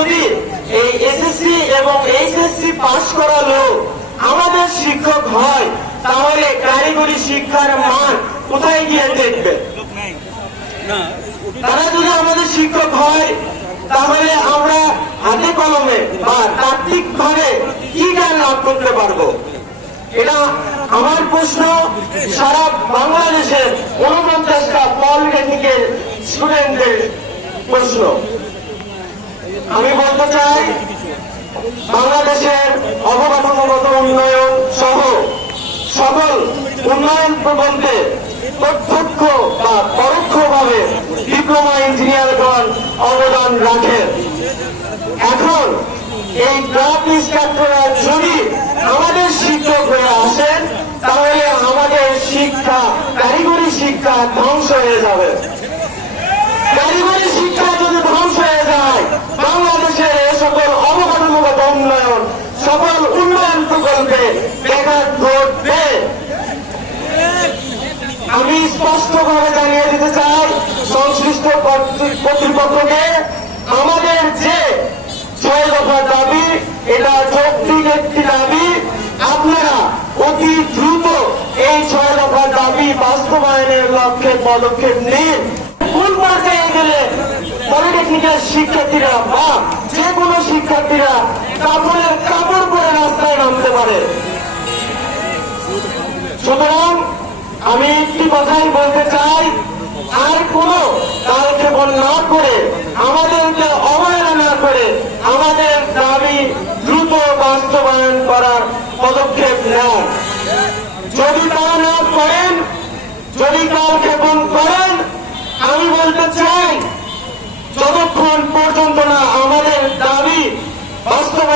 যদি এই এসএসসি এবং এইচএসসি পাস করা লোক আমাদের শিক্ষক হয়, তাহলে কারিগরি শিক্ষার মান কোথায় গিয়ে দেখবে? তারা যদি আমাদের শিক্ষক হয়, তাহলে আমরা হাতে কলমে বা তাত্ত্বিক ভাবে কি জ্ঞান লাভ করতে পারবো? এটা আমার প্রশ্ন সারা বাংলাদেশের 49টা পলিটেকনিকের স্টুডেন্টদের প্রশ্ন। আমি বলতে চাই, বাংলাদেশের অবকাঠামোগত উন্নয়ন সহ সকল উন্নয়ন প্রকল্পে প্রত্যক্ষ বা পরোক্ষভাবে ডিপ্লোমা ইঞ্জিনিয়ারগণ অবদান রাখেন। এখন এই ক্রাফট ইন্সট্রাক্টররা যদি আমাদের শিক্ষক হয়ে আসেন, তাহলে আমাদের শিক্ষা, কারিগরি শিক্ষা ধ্বংস হয়ে যাবে। কারিগরি শিক্ষা যদি ধ্বংস হয়ে যায়, বাংলাদেশের এ সকল অবকাঠামোগত উন্নয়ন, সকল উন্নয়ন প্রকল্পে ব্যাঘাত ঘটবে। আমি স্পষ্টভাবে জানিয়ে দিতে চাই সংশ্লিষ্ট কর্তৃপক্ষকে, আমাদের যে 6 দফা দাবি, এটা যৌক্তিক একটি দাবি। আপনারা অতি দ্রুত এই 6 দফা দাবি বাস্তবায়নের লক্ষ্যে পদক্ষেপ নিন। কোন পর্যায়ে গেলে পলিটেকনিকের শিক্ষার্থীরা বা যে কোনো শিক্ষার্থীরা কাপড় পরে রাস্তায় নামতে পারে? সুতরাং আমি একটি কথাই বলতে চাই, আর কোন কালক্ষেপণ না করে, আমাদেরকে অবহেলা না করে আমাদের দাবি দ্রুত বাস্তবায়ন করার পদক্ষেপ নেন। যদি তারা না করেন, যদি কালক্ষেপণ করেন, আমি বলতে চাই, যতক্ষণ পর্যন্ত না আমাদের দাবি বাস্তবায়ন